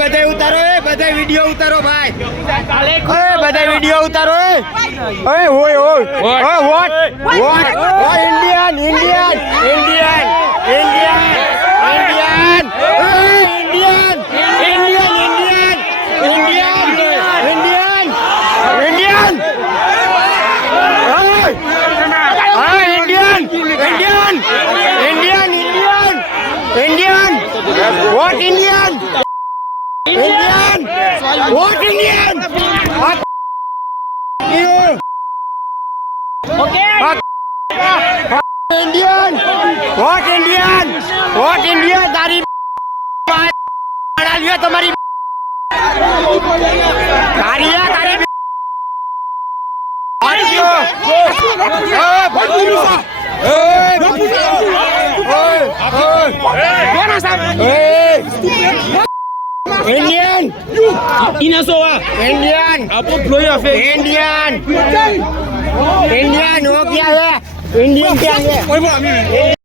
બધા ઉતારો બધા વિડિયો ઉતારો ભાઈ બધા વિડિયો ઉતારો ઓય what Indian Indian Indian Indian Indian Indian Indian Indian Indian Indian Indian Indian Indian Indian Indian what Indian Indian what Indian you okay Indian what Indian તારી મારા તમારી કારિયા તારી Indian Inasoa. Indian Apo blow your face. Indian Indian हो क्या है Indian क्या है